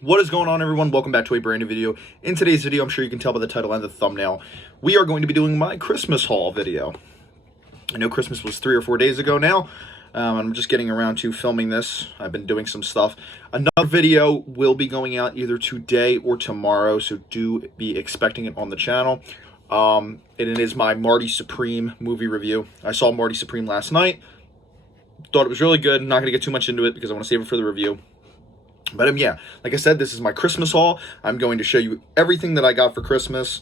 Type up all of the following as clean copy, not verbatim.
What is going on, everyone? Welcome back to a brand new video. In today's video, I'm sure you can tell by the title and the thumbnail, we are going to be doing my Christmas haul video. I know Christmas was 3 or 4 days ago now. I'm just getting around to filming this. I've been doing some stuff. Another video will be going out either today or tomorrow, so do be expecting it on the channel. And it is my Marty Supreme movie review. I saw Marty Supreme last night. Thought it was really good. I'm not going to get too much into it because I want to save it for the review. But yeah, like I said, this is my Christmas haul. I'm going to show you everything that I got for Christmas.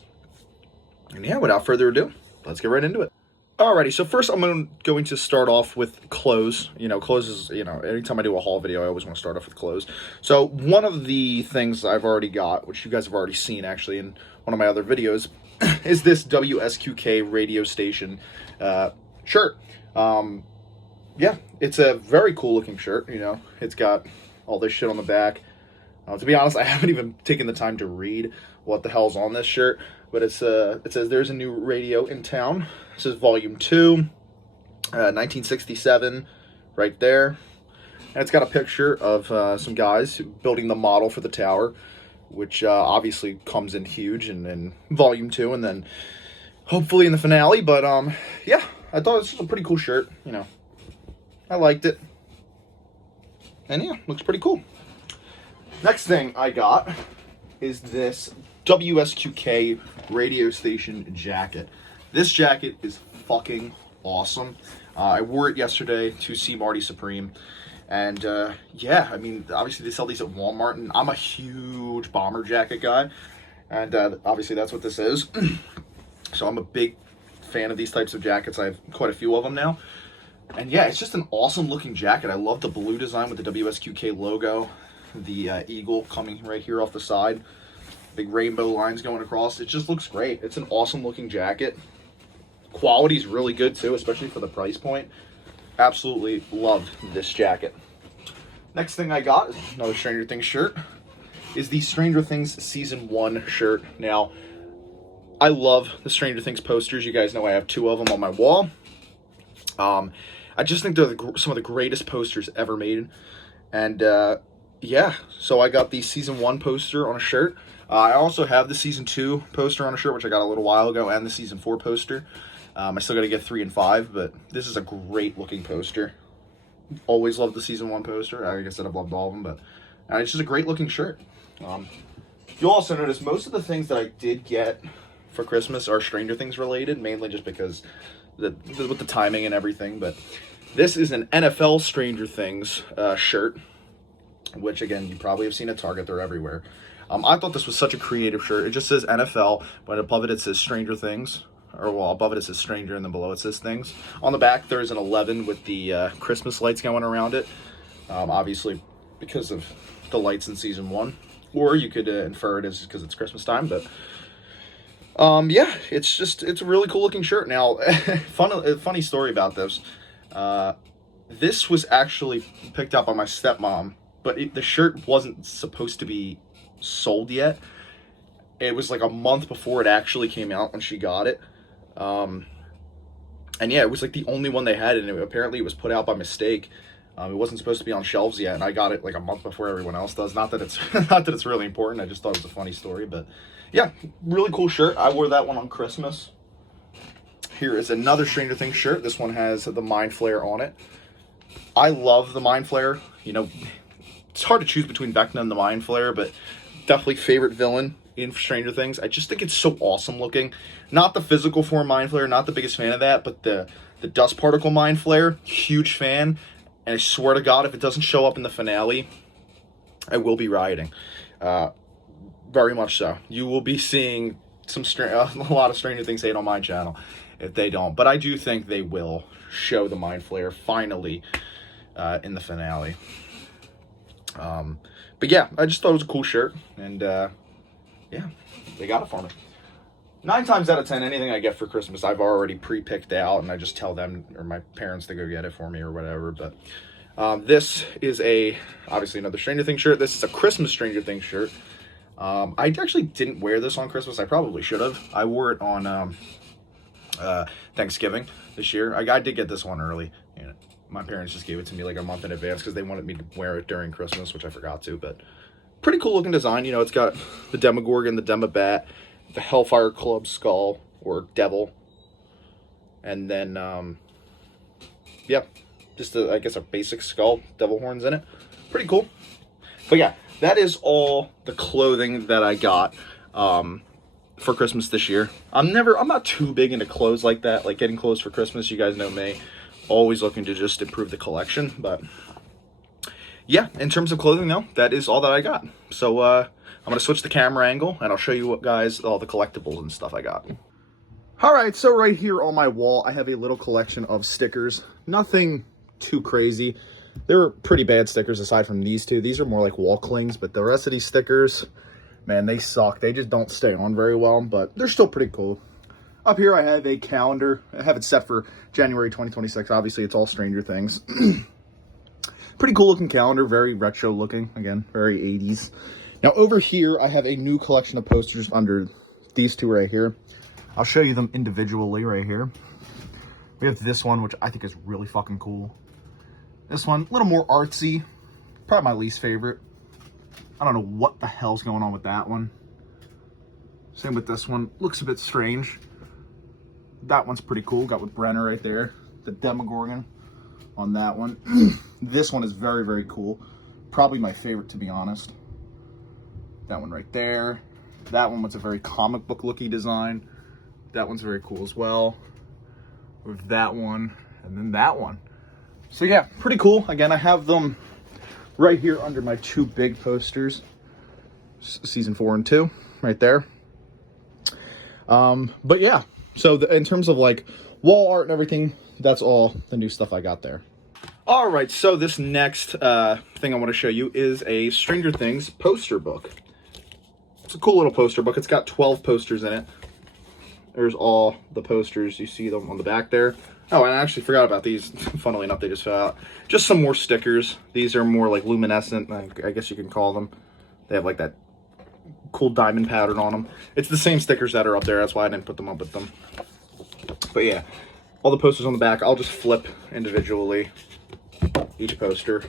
And yeah, without further ado, let's get right into it. Alrighty, so first I'm going to start off with clothes. Clothes is, anytime I do a haul video, I always want to start off with clothes. So one of the things I've already got, which you guys have already seen actually in one of my other videos, is this WSQK radio station shirt. Yeah, it's a very cool looking shirt, It's got all this shit on the back. To be honest, I haven't even taken the time to read what the hell's on this shirt, but it says there's a new radio in town. This is volume 2, 1967, right there. And it's got a picture of some guys building the model for the tower, which obviously comes in huge in volume 2, and then hopefully in the finale. But yeah, I thought this was a pretty cool shirt. I liked it. And yeah, looks pretty cool. Next thing I got is this WSQK radio station jacket. This jacket is fucking awesome. I wore it yesterday to see Marty Supreme. And yeah, I mean, obviously they sell these at Walmart, and I'm a huge bomber jacket guy. And obviously that's what this is. So I'm a big fan of these types of jackets. I have quite a few of them now. And yeah, it's just an awesome looking jacket. I love the blue design with the WSQK logo, the eagle coming right here off the side, big rainbow lines going across. It just looks great. It's an awesome looking jacket. Quality's really good too, especially for the price point. Absolutely loved this jacket. Next thing I got is another Stranger Things shirt. Is the Stranger Things Season 1 shirt. Now, I love the Stranger Things posters. You guys know I have 2 of them on my wall. I just think they're some of the greatest posters ever made. And yeah, so I got the Season 1 poster on a shirt. I also have the Season 2 poster on a shirt, which I got a little while ago, and the Season 4 poster. I still got to get 3 and 5, but this is a great looking poster. Always loved the Season 1 poster. Like I said, I've loved all of them, but it's just a great looking shirt. You'll also notice most of the things that I did get for Christmas are Stranger Things related, mainly just because with the timing and everything. But this is an NFL Stranger Things shirt, which again, you probably have seen at Target. They're everywhere. I thought this was such a creative shirt. It just says NFL, but above it says Stranger Things. Or well, above it says Stranger, and then below it says Things. On the back, there's an 11 with the Christmas lights going around it. Obviously, because of the lights in Season 1. Or you could infer it as because it's Christmas time, but yeah, it's a really cool looking shirt. Now, funny story about this. This was actually picked up by my stepmom, but the shirt wasn't supposed to be sold yet. It was like a month before it actually came out when she got it. And yeah, it was like the only one they had, and apparently it was put out by mistake. It wasn't supposed to be on shelves yet, and I got it like a month before everyone else does. Not that it's not that it's really important. I just thought it was a funny story, but yeah, really cool shirt. I wore that one on Christmas. Here is another Stranger Things shirt. This one has the Mind Flayer on it. I love the Mind Flayer. It's hard to choose between Vecna and the Mind Flayer, but definitely favorite villain in Stranger Things. I just think it's so awesome looking. Not the physical form Mind Flayer, not the biggest fan of that, but the dust particle Mind Flayer, huge fan. And I swear to God, if it doesn't show up in the finale, I will be rioting. Very much so. You will be seeing a lot of Stranger Things hate on my channel if they don't. But I do think they will show the Mind Flayer finally in the finale. But yeah, I just thought it was a cool shirt. And yeah, they got it for me. 9 times out of 10, anything I get for Christmas, I've already pre-picked out, and I just tell them or my parents to go get it for me or whatever. But this is obviously another Stranger Things shirt. This is a Christmas Stranger Things shirt. I actually didn't wear this on Christmas. I probably should have. I wore it on Thanksgiving this year. I did get this one early. My parents just gave it to me like a month in advance because they wanted me to wear it during Christmas, which I forgot to. But Pretty cool looking design. You know, it's got the Demogorgon, the Demobat, the Hellfire Club skull, or devil. And then, yeah, just, I guess, a basic skull, devil horns in it. Pretty cool. But yeah, that is all the clothing that I got for Christmas this year. I'm not too big into clothes like that, like getting clothes for Christmas. You guys know me, always looking to just improve the collection. But yeah, in terms of clothing though, that is all that I got. So I'm gonna switch the camera angle and I'll show you what, guys, all the collectibles and stuff I got. All right, so right here on my wall, I have a little collection of stickers. Nothing too crazy. They're pretty bad stickers aside from these two. These are more like wall clings, but the rest of these stickers, man, they suck. They just don't stay on very well, but they're still pretty cool. Up here, I have a calendar. I have it set for January 2026. Obviously, it's all Stranger Things. Pretty cool looking calendar, very retro looking. Again, very 80s. Now, over here, I have a new collection of posters under these two right here. I'll show you them individually right here. We have this one, which I think is really fucking cool. This one, a little more artsy. Probably my least favorite. I don't know what the hell's going on with that one. Same with this one. Looks a bit strange. That one's pretty cool. Got with Brenner right there. The Demogorgon on that one. This one is very, very cool. Probably my favorite, to be honest. That one right there. That one was a very comic book looky design. That one's very cool as well. With that one, and then that one. So yeah, pretty cool. Again, I have them right here under my two big posters. Season 4 and 2, right there. But yeah, so in terms of like wall art and everything, that's all the new stuff I got there. All right, so this next thing I want to show you is a Stranger Things poster book. It's a cool little poster book. It's got 12 posters in it. There's all the posters. You see them on the back there. Oh, and I actually forgot about these. Funnily enough, they just fell out. Just some more stickers. These are more like luminescent, I guess you can call them. They have like that cool diamond pattern on them. It's the same stickers that are up there. That's why I didn't put them up with them. But yeah, all the posters on the back, I'll just flip individually each poster.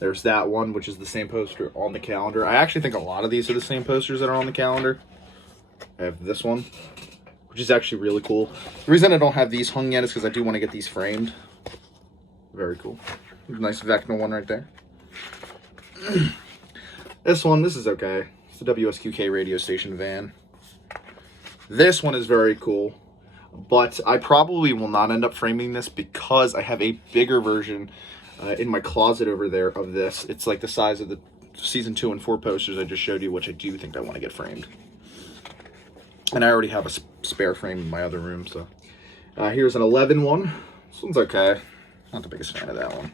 There's that one, which is the same poster on the calendar. I actually think a lot of these are the same posters that are on the calendar. I have this one, which is actually really cool. The reason I don't have these hung yet is because I do want to get these framed. Very cool. Nice Vecna one right there. This one, this is okay. It's the WSQK radio station van. This one is very cool, but I probably will not end up framing this because I have a bigger version in my closet over there of this. It's like the size of the season 2 and 4 posters I just showed you, which I do think I want to get framed. And I already have a spare frame in my other room, so. Here's an 11 one. This one's okay. Not the biggest fan of that one.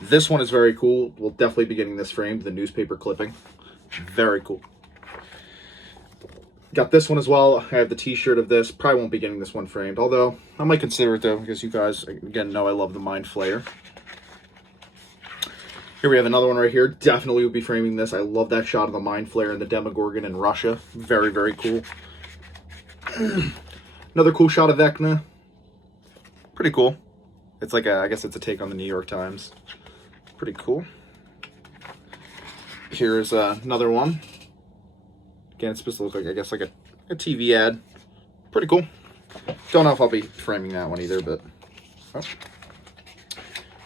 This one is very cool. We'll definitely be getting this framed, the newspaper clipping. Very cool. Got this one as well. I have the t-shirt of this. Probably won't be getting this one framed, although I might consider it though, because you guys, again, know I love the Mind Flayer. Here we have another one right here. Definitely will be framing this. I love that shot of the Mind Flayer and the Demogorgon in Russia. Very, very cool. Another cool shot of Vecna. Pretty cool. It's like I guess it's a take on the New York Times. Pretty cool. Here's another one. Again, it's supposed to look like, I guess, like a TV ad. Pretty cool. Don't know if I'll be framing that one either, but... Oh.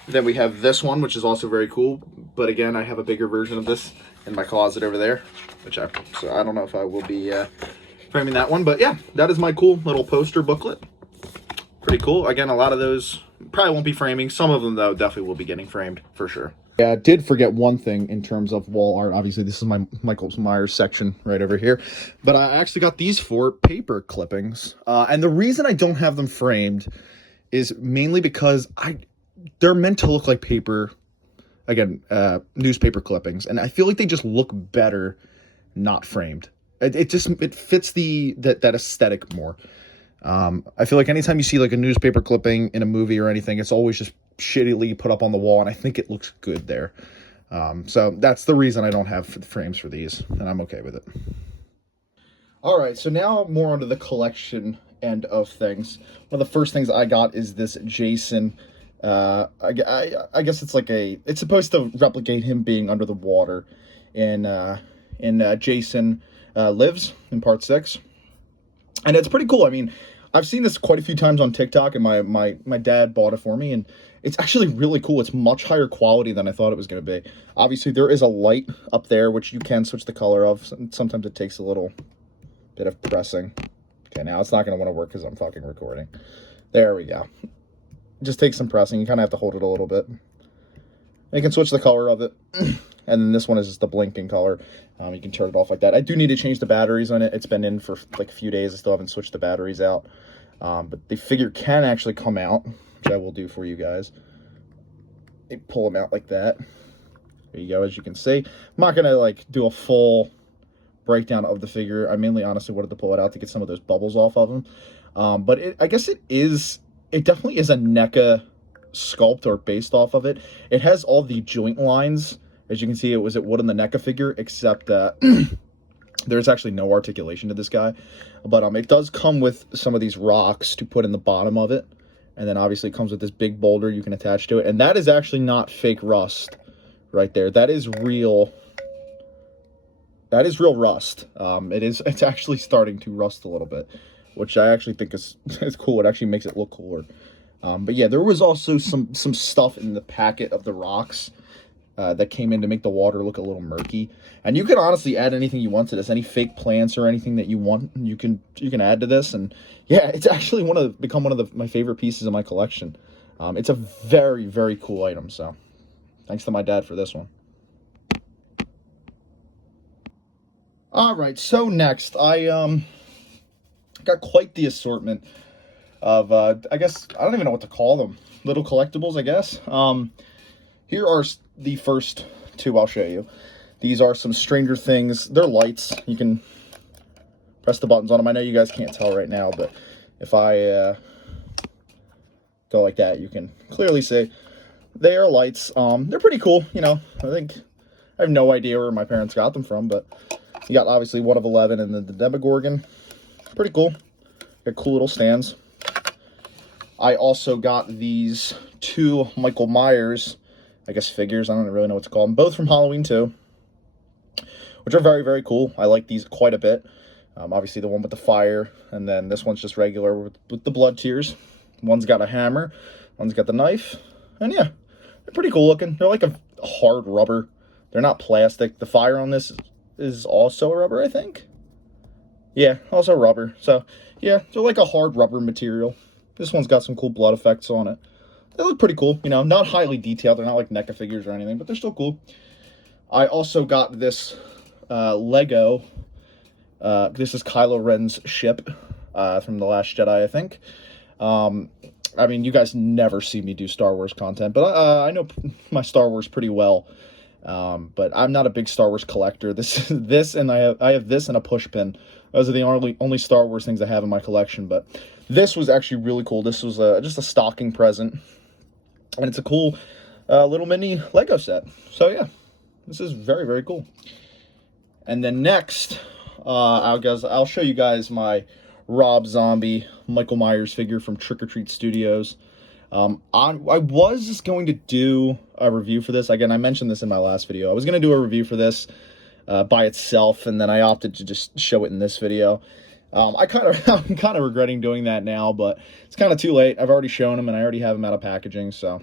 Then we have this one, which is also very cool. But again, I have a bigger version of this in my closet over there. So I don't know if I will be framing that one. But yeah, that is my cool little poster booklet. Pretty cool. Again, a lot of those probably won't be framing. Some of them, though, definitely will be getting framed for sure. Yeah, I did forget one thing in terms of wall art. Obviously, this is my Michael Myers section right over here. But I actually got these 4 paper clippings. And the reason I don't have them framed is mainly because they're meant to look like paper, again, newspaper clippings. And I feel like they just look better not framed. It fits that aesthetic more. I feel like anytime you see like a newspaper clipping in a movie or anything, it's always just shittily put up on the wall, and I think it looks good there. So that's the reason I don't have frames for these, and I'm okay with it. All right, so now more onto the collection end of things. One of the first things I got is this Jason. I guess it's like it's supposed to replicate him being under the water. in Jason Lives in Part 6. And it's pretty cool. I mean, I've seen this quite a few times on TikTok, and my dad bought it for me, and it's actually really cool. It's much higher quality than I thought it was going to be. Obviously, there is a light up there, which you can switch the color of. Sometimes it takes a little bit of pressing. Okay, now it's not going to want to work because I'm fucking recording. There we go. Just take some pressing. You kind of have to hold it a little bit. You can switch the color of it. And then this one is just the blinking color. You can turn it off like that. I do need to change the batteries on it. It's been in for like a few days. I still haven't switched the batteries out. But the figure can actually come out, which I will do for you guys. You pull them out like that. There you go, as you can see. I'm not going to like do a full breakdown of the figure. I mainly honestly wanted to pull it out to get some of those bubbles off of them. But I guess it definitely is a NECA sculpt or based off of it. It has all the joint lines. As you can see, it would on the NECA figure, except there's actually no articulation to this guy. But it does come with some of these rocks to put in the bottom of it. And then obviously it comes with this big boulder you can attach to it. And that is actually not fake rust right there. That is real. That is real rust. It's actually starting to rust a little bit, which I actually think is cool. It actually makes it look cooler. But yeah, there was also some stuff in the packet of the rocks that came in to make the water look a little murky. And you can honestly add anything you want to this. Any fake plants or anything that you want, you can add to this. And yeah, it's actually become one of my favorite pieces of my collection. It's a very, very cool item. So thanks to my dad for this one. All right, so next I got quite the assortment of I guess I don't even know what to call them. Little collectibles, I guess. Here are the first two I'll show you. These are some Stranger Things. They're lights. You can press the buttons on them. I know you guys can't tell right now, but if I go like that, you can clearly see they are lights. They're pretty cool. You know, I have no idea where my parents got them from, but you got obviously one of 11 and then the Demogorgon. Pretty cool. Got cool little stands. I also got these two Michael Myers, I guess, figures. I don't really know what to call them. Both from Halloween 2, which are very, very cool. I like these quite a bit. Obviously, the one with the fire, and then this one's just regular with the blood tears. One's got a hammer, one's got the knife, and yeah, they're pretty cool looking. They're like a hard rubber. They're not plastic. The fire on this is also rubber, I think. Yeah, also rubber. So, yeah, they're like a hard rubber material. This one's got some cool blood effects on it. They look pretty cool, you know, not highly detailed. They're not like NECA figures or anything, but they're still cool. I also got this Lego. This is Kylo Ren's ship from The Last Jedi, I think. I mean, you guys never see me do Star Wars content, but I know my Star Wars pretty well. But I'm not a big Star Wars collector. This and I have this and a push pin. Those are the only Star Wars things I have in my collection. But this was actually really cool. This was just a stocking present, and it's a cool little mini Lego set. So yeah, this is very, very cool. And then next, I'll show you guys my Rob Zombie Michael Myers figure from Trick or Treat Studios. I was just going to do a review for this. Again, I mentioned this in my last video. I was going to do a review for this by itself, and then I opted to just show it in this video. I'm kind of regretting doing that now, but it's kind of too late. I've already shown him, and I already have him out of packaging, so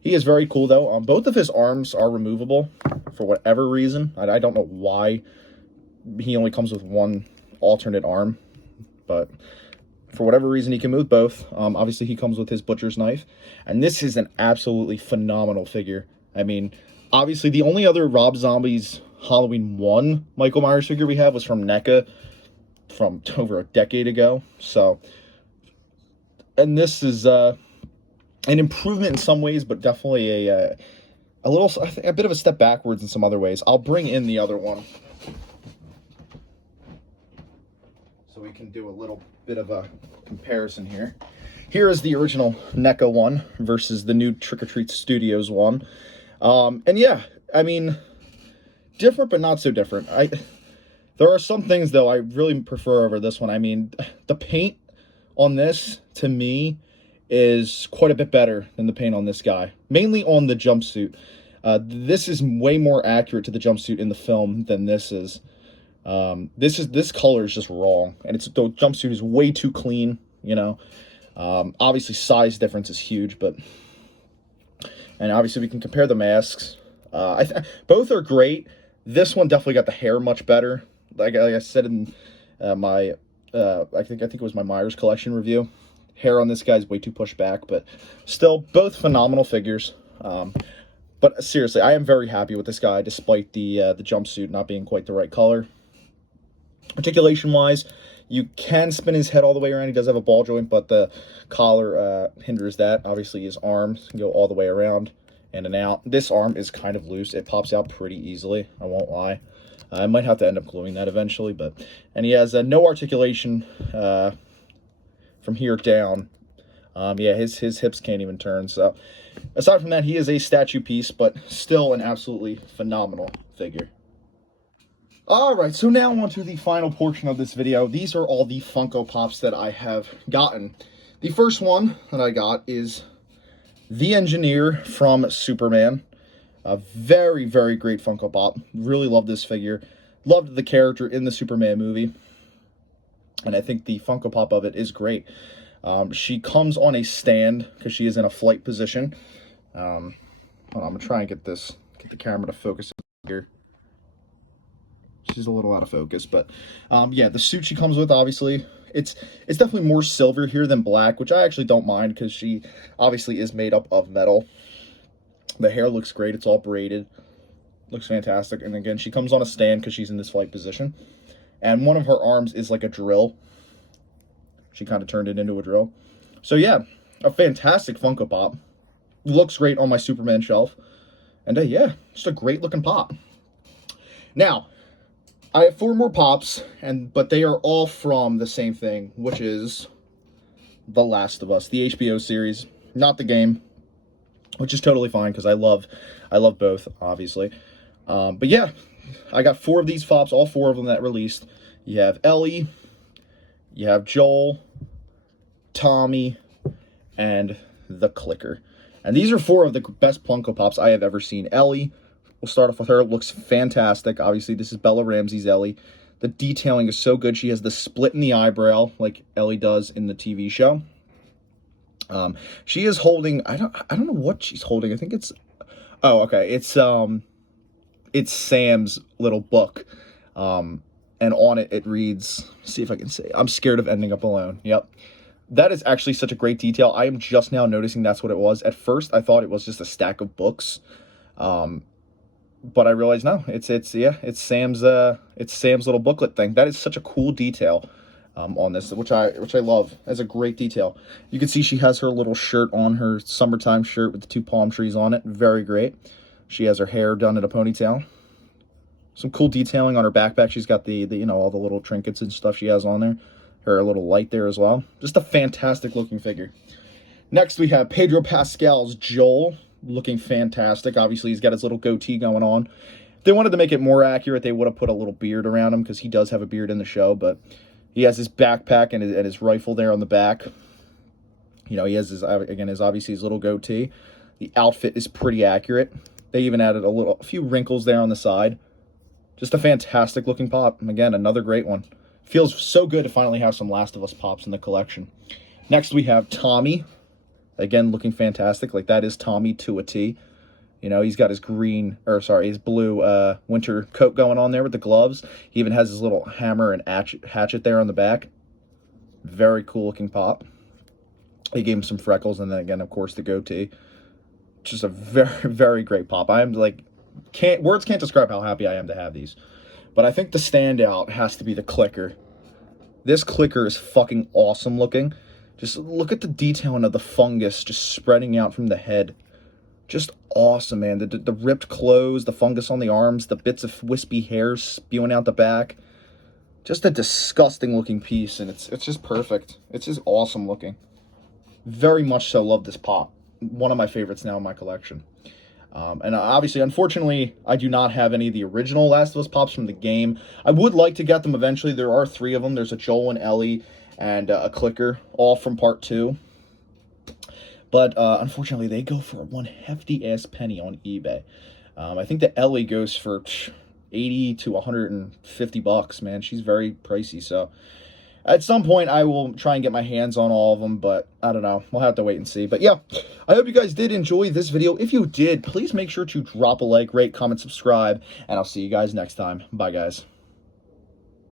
he is very cool, though. Both of his arms are removable for whatever reason. I don't know why he only comes with one alternate arm, but for whatever reason, he can move both. Obviously, he comes with his butcher's knife. And this is an absolutely phenomenal figure. I mean, obviously, the only other Rob Zombie's Halloween 1 Michael Myers figure we have was from NECA from over a decade ago. So, and this is an improvement in some ways, but definitely a bit of a step backwards in some other ways. I'll bring in the other one, so we can do a little bit of a comparison here. Here is the original NECA one versus the new Trick or Treat Studios one. And yeah, I mean, different but not so different. There are some things, though, I really prefer over this one. I mean, the paint on this, to me, is quite a bit better than the paint on this guy. Mainly on the jumpsuit. This is way more accurate to the jumpsuit in the film than this is. This color is just wrong, and the jumpsuit is way too clean. You know, obviously size difference is huge, and obviously we can compare the masks. Both are great. This one definitely got the hair much better. Like I said in my I think it was my Myers collection review. Hair on this guy's way too pushed back, but still both phenomenal figures. But seriously, I am very happy with this guy, despite the jumpsuit not being quite the right color. Articulation-wise, you can spin his head all the way around. He does have a ball joint, but the collar hinders that. Obviously, his arms can go all the way around in and out. This arm is kind of loose. It pops out pretty easily, I won't lie. I might have to end up gluing that eventually, and he has no articulation from here down. Yeah, his hips can't even turn. So aside from that, he is a statue piece, but still an absolutely phenomenal figure. All right, so now on to the final portion of this video. These are all the Funko Pops that I have gotten. The first one that I got is the Engineer from Superman. A very, very great Funko Pop. Really love this figure. Loved the character in the Superman movie. And I think the Funko Pop of it is great. She comes on a stand because she is in a flight position. Hold on, I'm going to try and get the camera to focus here. She's a little out of focus, but yeah, the suit she comes with, obviously, it's definitely more silver here than black, which I actually don't mind because she obviously is made up of metal. The hair looks great. It's all braided. Looks fantastic. And again, she comes on a stand because she's in this flight position. And one of her arms is like a drill. She kind of turned it into a drill. So yeah, a fantastic Funko Pop. Looks great on my Superman shelf. And yeah, just a great looking pop. Now, I have 4 more pops, but they are all from the same thing, which is The Last of Us, the HBO series, not the game, which is totally fine because I love both, obviously. But yeah, I got 4 of these pops, all 4 of them that released. You have Ellie, you have Joel, Tommy, and the Clicker. And these are 4 of the best Funko Pops I have ever seen. Ellie, we'll start off with her. Looks fantastic. Obviously, this is Bella Ramsey's Ellie. The detailing is so good. She has the split in the eyebrow like Ellie does in the TV show. She is holding, I don't know what she's holding. I think it's, oh, okay. It's Sam's little book. And on it, it reads, see if I can say, I'm scared of ending up alone. Yep. That is actually such a great detail. I am just now noticing that's what it was. At first, I thought it was just a stack of books. But I realized no, it's Sam's little booklet thing. That is such a cool detail on this, which I love. As a great detail. You can see she has her little shirt on, her summertime shirt with the 2 palm trees on it. Very great. She has her hair done in a ponytail. Some cool detailing on her backpack. She's got the you know, all the little trinkets and stuff she has on there. Her little light there as well. Just a fantastic looking figure. Next we have Pedro Pascal's Joel. Looking fantastic. Obviously, he's got his little goatee going on. If they wanted to make it more accurate, they would have put a little beard around him because he does have a beard in the show, but he has his backpack and his rifle there on the back. You know, he has obviously his little goatee. The outfit is pretty accurate. They even added a few wrinkles there on the side. Just a fantastic looking pop. And again, another great one. Feels so good to finally have some Last of Us pops in the collection. Next, we have Tommy. Again, looking fantastic. Like, that is Tommy to a T. You know, he's got his his blue winter coat going on there with the gloves. He even has his little hammer and hatchet there on the back. Very cool looking pop. They gave him some freckles, and then again, of course, the goatee. Just a very, very great pop. I am like, words can't describe how happy I am to have these. But I think the standout has to be the Clicker. This Clicker is fucking awesome looking. Just look at the detailing of the fungus just spreading out from the head. Just awesome, man. The ripped clothes, the fungus on the arms, the bits of wispy hair spewing out the back. Just a disgusting looking piece, and it's just perfect. It's just awesome looking. Very much so love this pop. One of my favorites now in my collection. And obviously, unfortunately, I do not have any of the original Last of Us pops from the game. I would like to get them eventually. There are 3 of them. There's a Joel and Ellie and a Clicker, all from part 2. But unfortunately, they go for one hefty ass penny on eBay. I think the Ellie goes for 80 to 150 bucks, man. She's very pricey. So at some point, I will try and get my hands on all of them, but I don't know. We'll have to wait and see. But yeah, I hope you guys did enjoy this video. If you did, please make sure to drop a like, rate, comment, subscribe, and I'll see you guys next time. Bye, guys.